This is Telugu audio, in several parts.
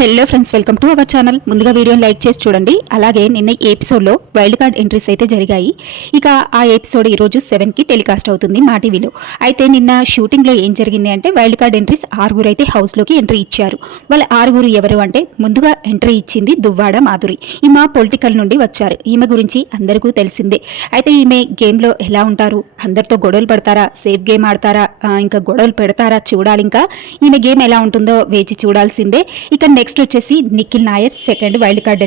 Hello friends, welcome to our channel. ముందుగా వీడియోని లైక్ చేసి చూడండి. అలాగే నిన్న ఎపిసోడ్లో వైల్డ్ కార్డ్ ఎంట్రీస్ అయితే జరిగాయి. ఇక ఆ ఎపిసోడ్ ఈరోజు 7కి టెలికాస్ట్ అవుతుంది మా టీవీలో. అయితే నిన్న షూటింగ్లో ఏం జరిగింది అంటే వైల్డ్ కార్డ్ ఎంట్రీస్ 6 అయితే హౌస్లోకి ఎంట్రీ ఇచ్చారు. వాళ్ళ 6 ఎవరు అంటే ముందుగా ఎంట్రీ ఇచ్చింది దువ్వాడ మాధురి. ఈమె పొలిటికల్ నుండి వచ్చారు. ఈమె గురించి అందరికీ తెలిసిందే. అయితే ఈమె గేమ్లో ఎలా ఉంటారు, అందరితో గొడవలు పడతారా, సేఫ్ గేమ్ ఆడతారా, ఇంకా గొడవలు పెడతారా చూడాలి. ఇంకా ఈమె గేమ్ ఎలా ఉంటుందో వేచి చూడాల్సిందే. ఇక నెక్స్ట్ వచ్చేసి Nikhil Nair second wild card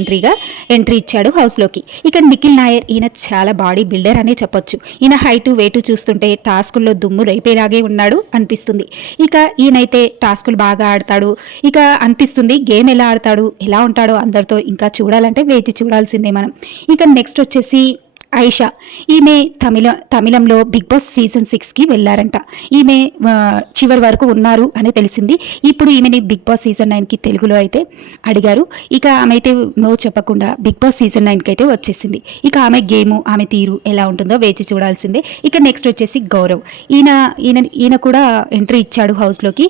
entry ఇచ్చాడు హౌస్లోకి. ఇక నిఖిల్ నాయర్ ఈయన చాలా బాడీ బిల్డర్ అనే చెప్పొచ్చు. ఈయన హైటు వెయిట్ చూస్తుంటే టాస్కుల్లో దుమ్ము రేపేలాగే ఉన్నాడు అనిపిస్తుంది. ఇక ఈయనైతే టాస్కులు బాగా ఆడతాడు. ఇక అనిపిస్తుంది గేమ్ ఎలా ఆడతాడు, ఎలా ఉంటాడో అందరితో ఇంకా చూడాలంటే వేచి చూడాల్సిందే మనం. ఇక నెక్స్ట్ వచ్చేసి ఐషా. ఈమె తమిళంలో బిగ్ బాస్ సీజన్ 6కి వెళ్ళారంట. ఈమె చివరి వరకు ఉన్నారు అని తెలిసింది. ఇప్పుడు ఈమెని బిగ్ బాస్ సీజన్ 9కి తెలుగులో అయితే అడిగారు. ఇక ఆమె అయితే నో చెప్పకుండా బిగ్ బాస్ సీజన్ 9కి అయితే వచ్చేసింది. ఇక ఆమె గేము, ఆమె తీరు ఎలా ఉంటుందో వేచి చూడాల్సిందే. ఇక నెక్స్ట్ వచ్చేసి గౌరవ్. ఈయన కూడా ఎంట్రీ ఇచ్చాడు హౌస్లోకి.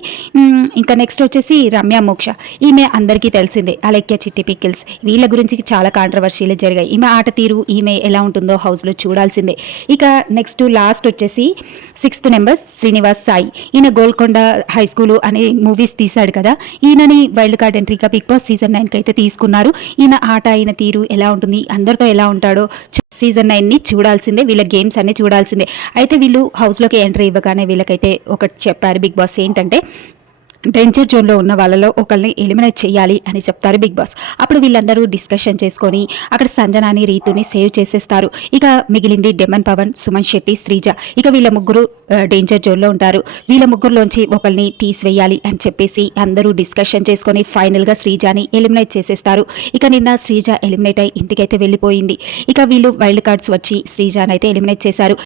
ఇంకా నెక్స్ట్ వచ్చేసి రమ్య మోక్ష. ఈమె అందరికీ తెలిసిందే. అలెక్య చిట్టి పికిల్స్, వీళ్ళ గురించి చాలా కాంట్రవర్షీలు జరిగాయి. ఈమె ఆట తీరు, ఈమె ఎలా ఉంటుందో హౌస్లో చూడాల్సిందే. ఇక నెక్స్ట్ లాస్ట్ వచ్చేసి 6th నెంబర్ శ్రీనివాస్ సాయి. ఈయన గోల్కొండ హై స్కూల్ అనే మూవీస్ తీశాడు కదా. ఈయనని వైల్డ్ కార్డ్ ఎంట్రీగా బిగ్ బాస్ సీజన్ 9కి అయితే తీసుకున్నారు. ఈయన ఆట, ఈయన తీరు ఎలా ఉంటుంది, అందరితో ఎలా ఉంటాడో సీజన్ 9ని చూడాల్సిందే. వీళ్ళ గేమ్స్ అన్నీ చూడాల్సిందే. అయితే వీళ్ళు హౌస్లోకి ఎంట్రీ ఇవ్వగానే వీళ్ళకైతే ఒకటి చెప్పారు బిగ్ బాస్. ఏంటంటే డేంజర్ జోన్లో ఉన్న వాళ్ళలో ఒకరిని ఎలిమినేట్ చేయాలి అని చెప్తారు బిగ్ బాస్. అప్పుడు వీళ్ళందరూ డిస్కషన్ చేసుకొని అక్కడ సంజనాని, రీతుని సేవ్ చేసేస్తారు. ఇక మిగిలింది డెమన్ పవన్, సుమన్ శెట్టి, శ్రీజ. ఇక వీళ్ళ ముగ్గురు డేంజర్ జోన్లో ఉంటారు. వీళ్ళ ముగ్గురులోంచి ఒకరిని తీసివేయాలి అని చెప్పేసి అందరూ డిస్కషన్ చేసుకొని ఫైనల్గా శ్రీజాని ఎలిమినేట్ చేసేస్తారు. ఇక నిన్న శ్రీజ ఎలిమినేట్ అయి ఇంటికైతే వెళ్ళిపోయింది. ఇక వీళ్ళు వైల్డ్ కార్డ్స్ వచ్చి శ్రీజాని అయితే ఎలిమినేట్ చేశారు.